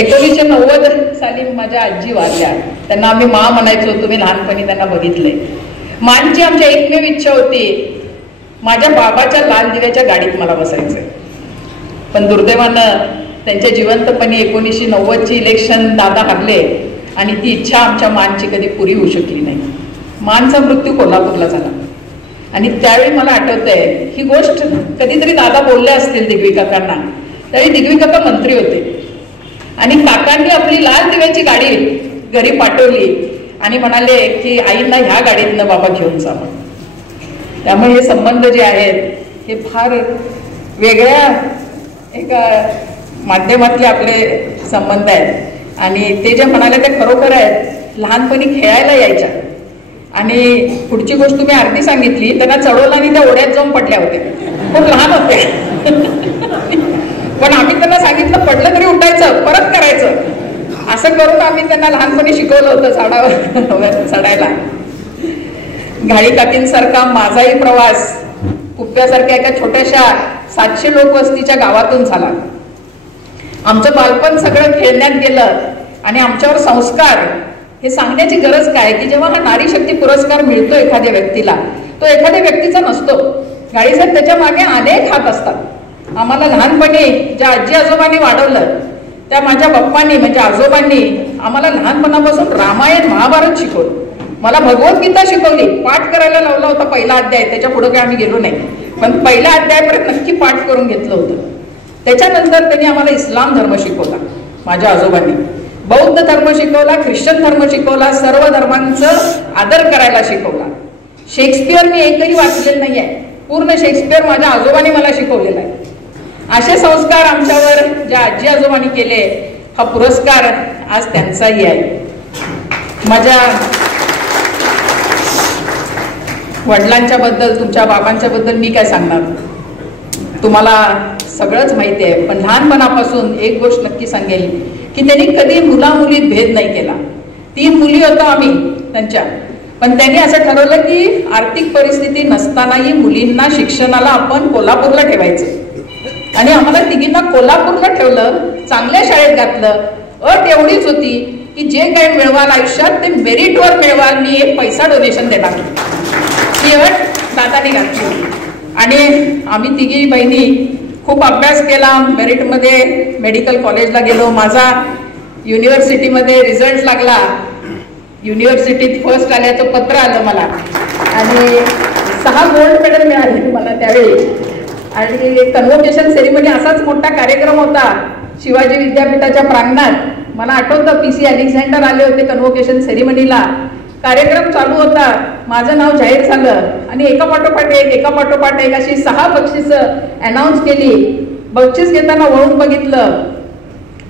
1990 साली माझ्या आजी वारल्या. त्यांना आम्ही मा म्हणायचो. तुम्ही लहानपणी त्यांना बघितले. मांची आमच्या एकमेव इच्छा होती, माझ्या बाबाच्या लाल दिव्याच्या गाडीत मला बसायचंय. पण दुर्दैवानं त्यांच्या जिवंतपणी 1990ची इलेक्शन दादा हरले आणि ती इच्छा आमच्या मांची कधी पुरी होऊ शकली नाही. मांचा मृत्यू कोल्हापूरला झाला आणि त्यावेळी मला आठवतंय ही गोष्ट कधीतरी दादा बोलले असतील दिग्वी काकांना. त्यावेळी दिग्वी काका मंत्री होते आणि काकांनी आपली लाल दिव्याची गाडी घरी पाठवली आणि म्हणाले की आईंना ह्या गाडीतनं बाबा घेऊन जा. त्यामुळे हे संबंध जे आहेत हे फार वेगळ्या एका माध्यमातले आपले संबंध आहेत आणि ते जे म्हणाले ते खरोखर आहेत. लहानपणी खेळायला यायच्या आणि पुढची गोष्ट तुम्ही अर्धी सांगितली, त्यांना चढवलं आणि त्या ओढ्यात जाऊन पडल्या होत्या. खूप लहान होते पण आम्ही त्यांना सांगितलं पडलं तरी उठायचं, परत करायचं. असं करून आम्ही त्यांना लहानपणी शिकवलं होतं झाडावर चढायला. घाळी काकींसारखा माझाही प्रवास कुप्प्यासारख्या एका छोट्याशा 700 लोकवस्तीच्या गावातून झाला. आमचं बालपण सगळं खेळण्यात गेलं आणि आमच्यावर संस्कार हे सांगण्याची गरज काय की जेव्हा हा नारी शक्ती पुरस्कार मिळतो एखाद्या व्यक्तीला, तो एखाद्या व्यक्तीचा नसतो. गाडीसाहेब त्याच्या मागे अनेक हात असतात. आम्हाला लहानपणी ज्या आजी आजोबांनी वाढवलं त्या माझ्या बाप्पांनी म्हणजे आजोबांनी आम्हाला लहानपणापासून रामायण महाभारत शिकवलं. मला भगवद्गीता शिकवली, पाठ करायला लावला होता पहिला अध्याय. त्याच्या पुढे काही आम्ही गेलो नाही, पण पहिल्या अध्यायापर्यंत नक्की पाठ करून घेतलं होतं. त्याच्यानंतर त्यांनी आम्हाला इस्लाम धर्म शिकवला माझ्या आजोबांनी, बौद्ध धर्म शिकवला, ख्रिश्चन धर्म शिकवला, सर्व धर्मांचं आदर करायला शिकवला. शेक्सपियर मी एकही वाचलेलं नाही आहे, पूर्ण शेक्सपियर माझ्या आजोबांनी मला शिकवलेला आहे. असे संस्कार आमच्यावर ज्या आजी आजोबांनी केले, हा पुरस्कार आज त्यांचाही आहे. माझ्या वडिलांच्या बद्दल, तुमच्या बाबांच्या बद्दल मी काय सांगणार, तुम्हाला सगळंच माहिती आहे. पण लहानपणापासून एक गोष्ट नक्की सांगेल की त्यांनी कधी मुलामुलीत भेद नाही केला. 3 मुली होतो आम्ही त्यांच्या, पण त्यांनी असं ठरवलं की आर्थिक परिस्थिती नसतानाही मुलींना शिक्षणाला आपण कोल्हापूरला ठेवायचं आणि आम्हाला तिघींना कोल्हापूरला ठेवलं, चांगल्या शाळेत घातलं. अट एवढीच होती की जे काही मिळवाल आयुष्यात ते मेरिटवर मिळवाल, मी एक पैसा डोनेशन देणार. ही अट दादानी घातली आणि आम्ही तिघी बहिणी खूप अभ्यास केला. मेरिटमध्ये मेडिकल कॉलेजला गेलो. माझा युनिव्हर्सिटीमध्ये रिझल्ट लागला. युनिव्हर्सिटीत फर्स्ट आल्याचं पत्र आलं मला आणि 6 गोल्ड मेडल मिळाले मला त्यावेळी. आणि कन्व्होकेशन सेरेमनी असाच मोठा कार्यक्रम होता शिवाजी विद्यापीठाच्या प्रांगणात. मला आठवतं PC अलेक्झांडर आले होते कन्व्होकेशन सेरेमनीला. कार्यक्रम चालू होता, माझं नाव जाहीर झालं आणि एकापाठोपाठ एक अशी 6 बक्षिसं अनाऊन्स केली. बक्षीस घेताना वळून बघितलं,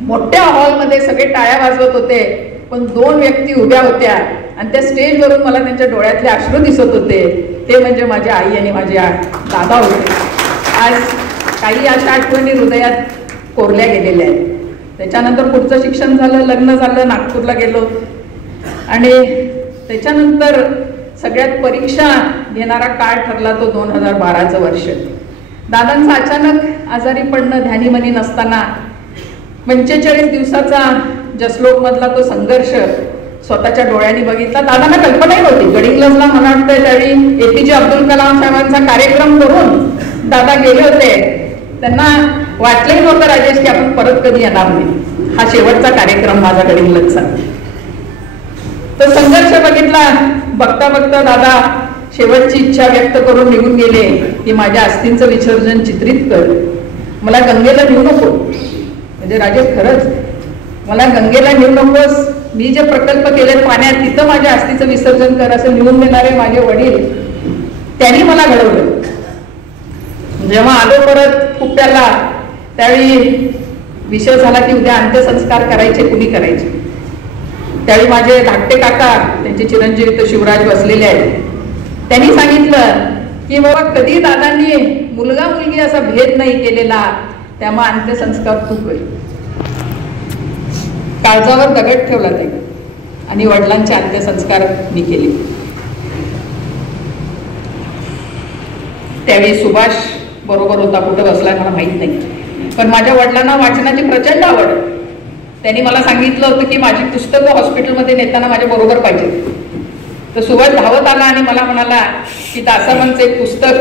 मोठ्या हॉलमध्ये सगळे टाळ्या वाजवत होते, पण 2 व्यक्ती उभ्या होत्या आणि त्या स्टेजवरून मला त्यांच्या डोळ्यातले अश्रू दिसत होते. ते म्हणजे माझी आई आणि माझे दादा होते. आज काही अशा आठवणी हृदयात कोरल्या गेलेल्या आहेत. त्याच्यानंतर पुढचं शिक्षण झालं, लग्न झालं, नागपूरला गेलो आणि त्याच्यानंतर सगळ्यात परीक्षा घेणारा काळ ठरला तो 2012चं वर्ष. दादांचा अचानक आजारी पडणं, ध्यानीमनी नसताना 45 दिवसाचा जसलोकमधला तो संघर्ष स्वतःच्या डोळ्यांनी बघितला. दादांना कल्पनाही नव्हती. गडिंग्लजला मला वाटतं त्यावेळी APJ अब्दुल कलाम साहेबांचा कार्यक्रम करून दादा गेले होते. त्यांना वाटलंही नव्हतं राजेश की आपण परत कधी येणार नाही. हा शेवटचा कार्यक्रम माझा गडिंग्लजचा. तो संघर्ष बघितला. बघता बघता दादा शेवटची इच्छा व्यक्त करून निघून गेले की माझ्या अस्थिंचं विसर्जन चित्रित कर, मला गंगेला नेऊ नको. म्हणजे राजेश खरंच मला गंगेला नेऊ नकोस, मी जे प्रकल्प केले पाण्यात तिथं माझ्या अस्थिचं विसर्जन कर असं निवडून देणारे माझे वडील, त्यांनी मला घडवलं. जेव्हा आलो परत कुप्प्याला त्यावेळी विषय झाला की उद्या अंत्यसंस्कार करायचे, कुणी करायचे. त्यावेळी माझे धाकटे काका, त्यांचे चिरंजीव तो शिवराज बसलेले आहेत, त्यांनी सांगितलं की बाबा कधी दादांनी मुलगा मुलगी असा भेद नाही केलेला, त्यामुळे अंत्यसंस्कार तू कर. काळजावर दगड ठेवला ते आणि वडिलांचे अंत्यसंस्कार मी केले. त्यावेळी सुभाष बरोबर होता, कुठं बसलाय मला माहित नाही, पण माझ्या वडिलांना वाचनाची प्रचंड आवड. त्यांनी मला सांगितलं होतं की माझी पुस्तकं हॉस्पिटलमध्ये नेताना माझ्या बरोबर पाहिजे. तर सुभाष धावत आला आणि मला म्हणाला की दासामांचं एक पुस्तक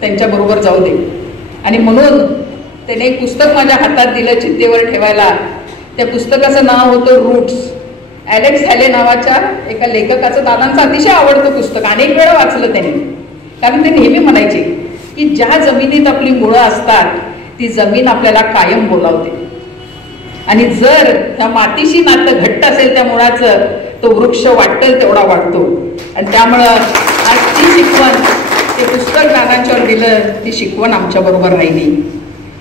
त्यांच्याबरोबर जाऊ दे. आणि म्हणून त्याने एक पुस्तक माझ्या हातात दिलं चित्तेवर ठेवायला. त्या पुस्तकाचं नाव होतं रूट्स. ॲलेक्स हॅले नावाच्या एका लेखकाचं, दादांचं अतिशय आवडतं पुस्तक. अनेक वेळा वाचलं त्याने. कारण ते नेहमी म्हणायचे की ज्या जमिनीत आपली मुळं असतात ती जमीन आपल्याला कायम बोलावते. आणि जर त्या मातीशी नातं घट्ट असेल त्या मुळाचं, तो वृक्ष वाटेल तेवढा वाढतो. आणि त्यामुळं आज ती शिकवण, ते पुस्तक दादांच्यावर दिलं, ती शिकवण आमच्या बरोबर राहिली.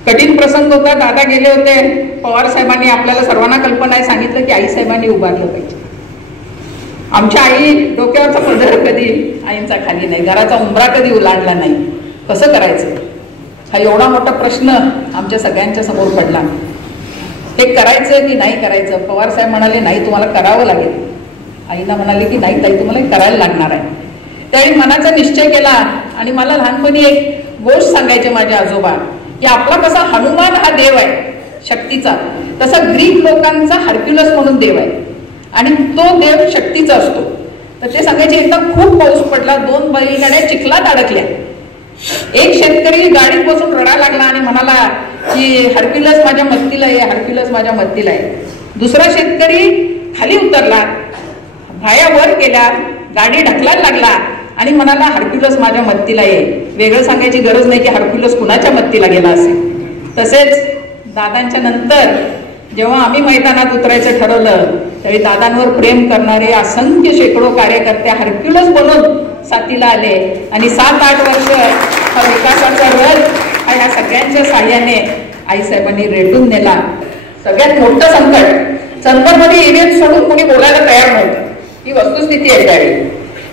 कठीण प्रसंग होता. दादा गेले होते. पवार साहेबांनी, आपल्याला सर्वांना कल्पना आहे, सांगितलं की आई साहेबांनी उभारलं पाहिजे. आमच्या आई डोक्यावरचा पदर कधी आईंचा खाली नाही, घराचा उंबरा कधी ओलांडला नाही. कसं करायचं, हा एवढा मोठा प्रश्न आमच्या सगळ्यांच्या समोर पडला. हे करायचं की नाही करायचं. पवार साहेब म्हणाले नाही, तुम्हाला करावं लागेल. आईना म्हणाले की नाही ताई, तुम्हाला करायला लागणार आहे. त्यावेळी मनाचा निश्चय केला. आणि मला लहानपणी एक गोष्ट सांगायचे माझे आजोबा, की आपला कसा हनुमान हा देव आहे शक्तीचा, तसा ग्रीक लोकांचा हर्क्युलस म्हणून देव आहे. आणि तो देव शक्तीचा असतो. तर ते सांगायचे, एकदा खूप पाऊस पडला, 2 बैलगाड्या चिखलात अडकल्या. एक शेतकरी गाडीत बसून रडायला लागला आणि म्हणाला की हर्क्युलस माझ्या मदतीला आहे, हर्क्युलस माझ्या मदतीला आहे. दुसरा शेतकरी खाली उतरला, भाया वर केल्या, गाडी ढकलायला लागला आणि म्हणाला हर्क्युलस माझ्या मदतीला आहे. वेगळं सांगायची गरज नाही की हर्क्युलस कुणाच्या मदतीला गेला असेल. तसेच दादांच्या नंतर जेव्हा आम्ही मैदानात उतरायचं ठरवलं, त्यावेळी दादांवर प्रेम करणारे असंख्य शेकडो कार्यकर्ते हर्क्युलस बनून साथीला आले. आणि 7-8 वर्ष हा विकासाचा रथ हा ह्या सगळ्यांच्या साह्याने आईसाहेबांनी रेटून नेला. सगळ्यात मोठं संकट, चंदरमध्ये ईव्हीएम सोडून कोणी बोलायला तयार नव्हतं. ही वस्तुस्थिती आहे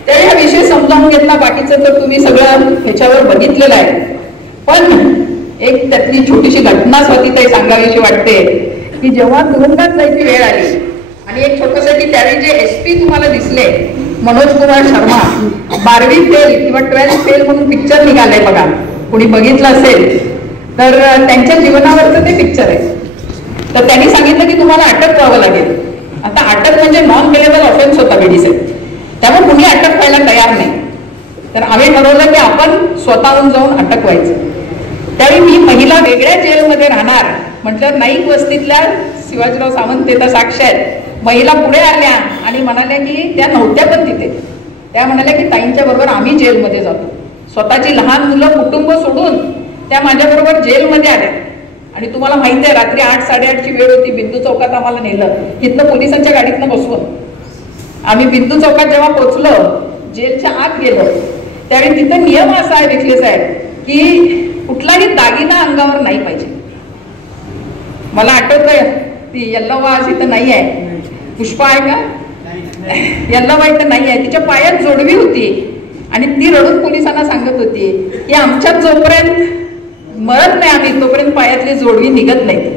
त्यावेळी हा विषय समजावून घेतला. बाकीचं तर तुम्ही सगळं ह्याच्यावर बघितलेलं आहे. पण एक त्यातली छोटीशी घटना स्वातीताई सांगावीशी वाटते, की जेव्हा तुरुंगात जायची वेळ आली आणि एक छोटंसं, की त्यावेळी जे SP तुम्हाला दिसले मनोज कुमार शर्मा, 12वी फेल किंवा 12th फेल म्हणून पिक्चर निघालंय बघा, कोणी बघितलं असेल तर त्यांच्या जीवनावरचं ते पिक्चर आहे. तर त्यांनी सांगितलं की तुम्हाला अटक व्हावं लागेल. आता अटक म्हणजे नॉन बेलेबल ऑफेन्स होता BDC, त्यामुळे कुणी अटक व्हायला तयार नाही. तर आम्ही ठरवलं की आपण स्वतःहून जाऊन अटक व्हायचं. त्यावेळी मी महिला वेगळ्या जेलमध्ये राहणार म्हटलं, नाईक वस्तीतल्या शिवाजीराव सावंत ते तर साक्ष आहेत. महिला पुढे आल्या आणि म्हणाल्या की त्या नव्हत्या पण तिथे. त्या म्हणाल्या की ताईंच्या बरोबर आम्ही जेलमध्ये जातो. स्वतःची लहान मुलं कुटुंब सोडून त्या माझ्याबरोबर जेलमध्ये आल्या. आणि तुम्हाला माहिती आहे, रात्री 8-8:30ची वेळ होती. बिंदू चौकात आम्हाला नेलं, तिथनं पोलिसांच्या गाडीतनं बसवून आम्ही बिंदू चौकात जेव्हा पोहोचलो, जेलच्या आत गेलो, त्यावेळी तिथं नियम असा आहे विखले साहेब, की कुठलाही दागिना अंगावर नाही पाहिजे. मला आठवतंय ती यल्लावा आज इथं नाही आहे, पुष्पा आहे का, यल्लावा इथं नाही आहे, तिच्या पायात जोडवी होती. आणि ती रडून पोलिसांना सांगत होती की आमच्यात जोपर्यंत मरत नाही आम्ही तोपर्यंत पायातली जोडवी निघत नाही.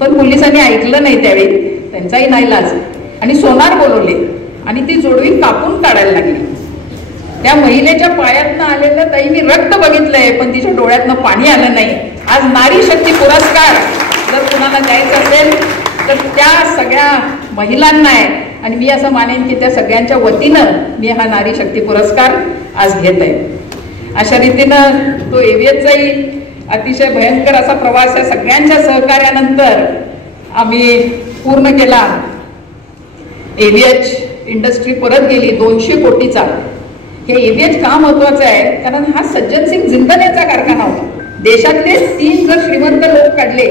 पण पोलिसांनी ऐकलं नाही त्यावेळी, त्यांचाही नाईलाज, आणि सोनार बोलवले आणि ती जोडवी कापून काढायला लागली. त्या महिलेच्या पायातनं आलेलं ताई मी रक्त बघितलंय, पण तिच्या डोळ्यातनं पाणी आलं नाही. आज नारी शक्ती पुरस्कार जर कुणाला द्यायचा असेल तर त्या सगळ्या महिलांना आहे. आणि मी असं मानेन की त्या सगळ्यांच्या वतीनं मी हा नारी शक्ती पुरस्कार आज घेत आहे. अशा रीतीनं तो एव्हीएचचाही अतिशय भयंकर असा प्रवास या सगळ्यांच्या सहकार्यानंतर आम्ही पूर्ण केला. एव्हीएच इंडस्ट्री परत गेली 200 कोटीचा. हे एव्हीएच का महत्वाचं आहे, कारण हा सज्जन सिंग जिंदल कारखाना होता. देशातले 3 जर श्रीमंत लोक काढले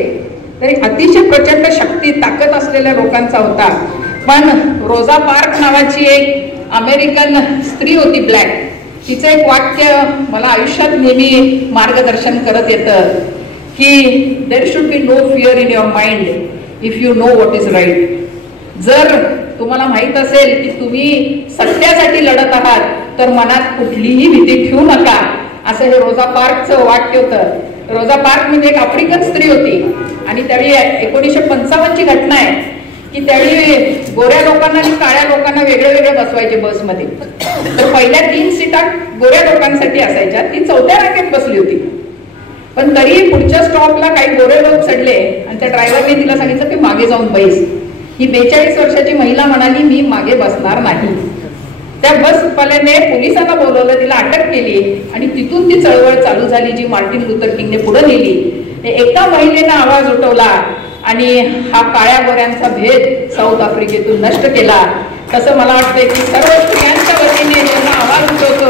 तरी अतिशय प्रचंड शक्ती ताकद असलेल्या लोकांचा होता. पण रोजा पार्क नावाची एक अमेरिकन स्त्री होती ब्लॅक, तिचं एक वाक्य मला आयुष्यात नेहमी मार्गदर्शन करत येतं की there should be no fear in your mind if you know what is right. जर तुम्हाला माहित असेल की तुम्ही सत्यासाठी लढत आहात तर मनात कुठलीही भीती ठेवू नका, असं हे रोजा पार्कचं वाक्य होतं. रोजा पार्क म्हणजे एक आफ्रिकन स्त्री होती. आणि त्यावेळी 1955ची घटना आहे की त्यावेळी गोऱ्या लोकांना आणि काळ्या लोकांना वेगळे वेगळे बसवायचे बसमध्ये. तर पहिल्या 3 सीटा गोऱ्या लोकांसाठी असायच्या, ती 4थ्या रांगेत बसली होती. पण तरी पुढच्या स्टॉपला काही गोरे लोक चढले आणि त्या ड्रायव्हरने तिला सांगितलं की मागे जाऊन बैस. ही 42 वर्षाची महिला म्हणाली मी मागे बसणार नाही. त्या बसवाल्याने पोलिसांना बोलवलं, तिला अटक केली आणि तिथून ती चळवळ चालू झाली जी मार्टिन लुथर किंगने पुढे नेली. एका महिलेने आवाज उठवला आणि हा काळ्या गोऱ्यांचा भेद साऊथ आफ्रिकेतून नष्ट केला. तसं मला वाटतं की सर्व स्त्रियांच्या वतीने जेव्हा आवाज उठवतो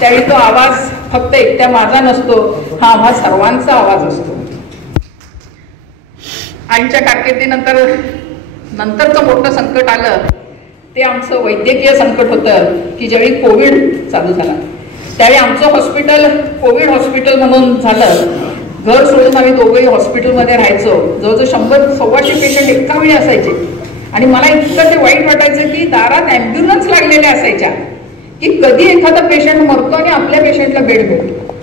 त्यावेळी तो आवाज फक्त एकट्या माझा नसतो, हा आवाज सर्वांचा आवाज असतो. आईच्या कारकिर्दीनंतरचं मोठं संकट आलं ते आमचं वैद्यकीय संकट होतं की ज्यावेळी कोविड चालू झाला त्यावेळी आमचं हॉस्पिटल कोविड हॉस्पिटल म्हणून झालं. घर सोडून आम्ही दोघंही हॉस्पिटलमध्ये राहायचो. जवळजवळ 100-125 पेशंट एका वेळी असायचे आणि मला इतकं ते वाईट वाटायचं की दारात ॲम्ब्युलन्स लागलेल्या असायच्या की कधी एखादा पेशंट मरतो आणि आपल्या पेशंटला बेड भेटतो.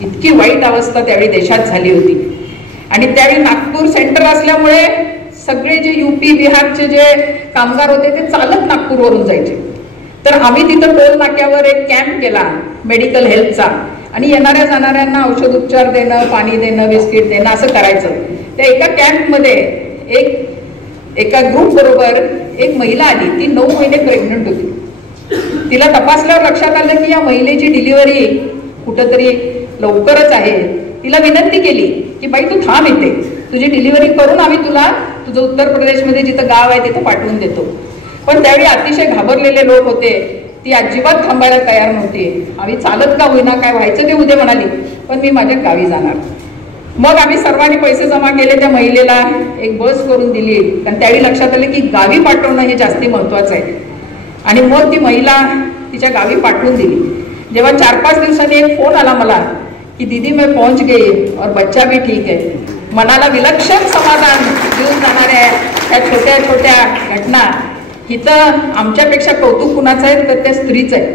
इतकी वाईट अवस्था त्यावेळी देशात झाली होती. आणि त्यावेळी नागपूर सेंटर असल्यामुळे सगळे जे UP बिहारचे जे कामगार होते ते चालत नागपूरवरून जायचे. तर आम्ही तिथं टोल नाक्यावर एक कॅम्प केला मेडिकल हेल्थचा आणि येणाऱ्या जाणाऱ्यांना औषध उपचार देणं, पाणी देणं, बिस्किट देणं असं करायचं. त्या एका कॅम्पमध्ये एका ग्रुप बरोबर एक महिला आली. ती 9 महिने प्रेग्नंट होती. तिला तपासल्यावर लक्षात आलं की या महिलेची डिलिव्हरी कुठंतरी लवकरच आहे. तिला विनंती केली की बाई तू थांब इथे, तुझी डिलिव्हरी करून आम्ही तुला तुझं उत्तर प्रदेशमध्ये जिथं गाव आहे तिथं पाठवून देतो. पण त्यावेळी अतिशय घाबरलेले लोक होते. ती अजिबात थांबायला तयार नव्हती. आम्ही चालत का होईना, काय व्हायचं ते उद्या म्हणाली, पण मी माझ्या गावी जाणार. मग आम्ही सर्वांनी पैसे जमा केले. त्या महिलेला एक बस करून दिली कारण त्यावेळी लक्षात आलं की गावी पाठवणं हे जास्ती महत्वाचं आहे. आणि मग ती महिला तिच्या गावी पाठवून दिली. जेव्हा 4-5 दिवसांनी एक फोन आला मला की दीदी मैं पहुंच गई और बच्चा भी ठीक है. मनाला विलक्षण समाधान देऊन जाणाऱ्या ह्या छोट्या छोट्या घटना. इथं आमच्यापेक्षा कौतुक कुणाचं आहे तर त्या स्त्रीच आहे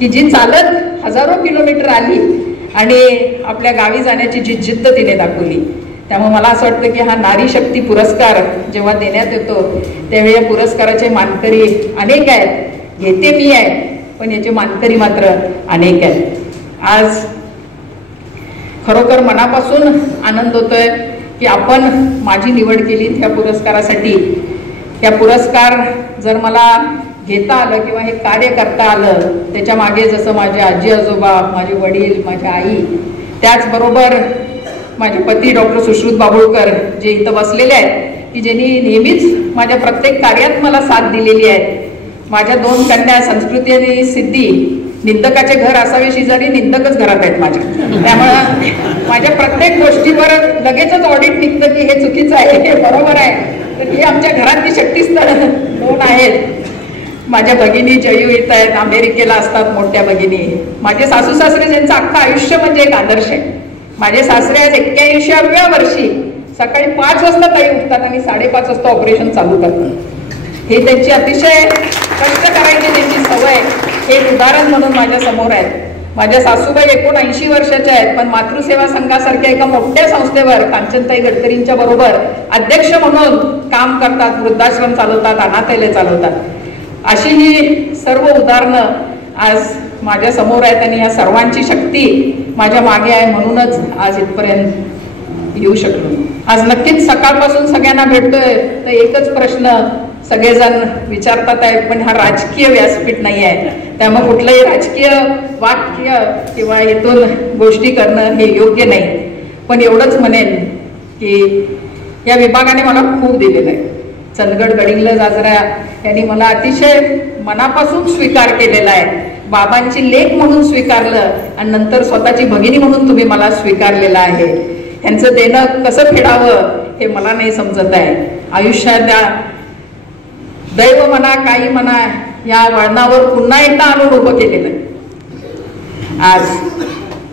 की जी चालत हजारो किलोमीटर आली आणि आपल्या गावी जाण्याची जी जिद्द तिने दाखवली. त्यामुळे मला असं वाटतं की हा नारी शक्ती पुरस्कार जेव्हा देण्यात येतो त्यावेळी या पुरस्काराचे मानकरी अनेक आहेत. घेते मी आहे पण याचे मानकरी मात्र अनेक आहेत. आज खरोखर मनापासून आनंद होतोय की आपण माझी निवड केली त्या पुरस्कारासाठी. या पुरस्कार जर मला घेता आलं किंवा हे कार्य करता आलं त्याच्या मागे जसं माझे आजी आजोबा, माझे वडील, माझी आई, त्याचबरोबर माझे पती डॉक्टर सुश्रुत बाबुळकर जे इथं बसलेले आहेत की ज्यांनी नेहमीच माझ्या प्रत्येक कार्यात मला साथ दिलेली आहे. माझ्या 2 कन्या संस्कृती आणि सिद्धी, निंदकाचे घर असावे शेजारी, निंदकच घरात आहेत माझ्या. त्यामुळं माझ्या प्रत्येक गोष्टीवर लगेचच ऑडिट निघतं की हे चुकीचं आहे, हे बरोबर आहे. तर ही आमच्या घरातली शक्तीस्थळ 2 आहेत. माझ्या भगिनी जयू येत आहेत, अमेरिकेला असतात मोठ्या भगिनी. माझे सासू सासरे ज्यांचं अख्खं आयुष्य म्हणजे एक आदर्श आहे. माझे सासरे आज 81व्या वर्षी सकाळी 5 वाजता ताई उठतात आणि 5:30 वाजता ऑपरेशन चालू करतात. हे त्यांची अतिशय कष्ट करायची त्यांची सवय हे उदाहरण म्हणून माझ्या समोर आहेत. माझ्या सासूबाई 79 वर्षाच्या आहेत पण मातृसेवा संघासारख्या एका मोठ्या संस्थेवर कांचनताई गडकरींच्या बरोबर अध्यक्ष म्हणून काम करतात, वृद्धाश्रम चालवतात, अनाथालय चालवतात. अशी ही सर्व उदाहरणं आज माझ्या समोर आहेत आणि या सर्वांची शक्ती माझ्या मागे आहे म्हणूनच आज इथपर्यंत येऊ शकलो. आज नक्कीच सकाळपासून सगळ्यांना भेटतोय तर एकच प्रश्न सगळेजण विचारतात आहेत पण हा राजकीय व्यासपीठ नाही आहे. त्यामुळे कुठलंही राजकीय वाक्य किंवा इथून गोष्टी करणं हे योग्य नाही. पण एवढंच म्हणेन की या विभागाने मला खूप दिलेलं आहे. चंदगड गडिंग्लज आजरा यांनी मला अतिशय मनापासून स्वीकार केलेला आहे. बाबांची लेक म्हणून स्वीकारलं आणि नंतर स्वतःची भगिनी म्हणून तुम्ही मला स्वीकारलेलं आहे. ह्यांचं देणं कसं फेडावं हे मला नाही समजत आहे. आयुष्यात दैव म्हणा काही म्हणा या वळणावर पुन्हा एकदा आणून उभं केलेलं आहे.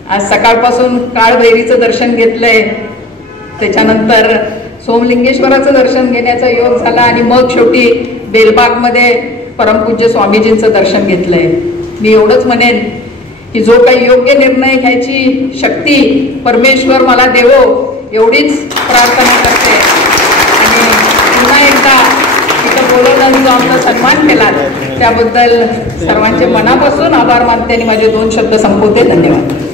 आज सकाळपासून काळभैरीचं दर्शन घेतलंय, त्याच्यानंतर सोमलिंगेश्वराचं दर्शन घेण्याचा योग झाला आणि मग शेवटी बेलबागमध्ये परमपूज्य स्वामीजींचं दर्शन घेतलंय. मी एवढंच म्हणेन की जो काही योग्य निर्णय घ्यायची शक्ती परमेश्वर मला देवो एवढीच प्रार्थना करते. आणि पुन्हा एकदा तिथं बोलवण्याचा जो आमचा सन्मान केला त्याबद्दल सर्वांचे मनापासून आभार मानते आणि माझे 2 शब्द संपवते. धन्यवाद.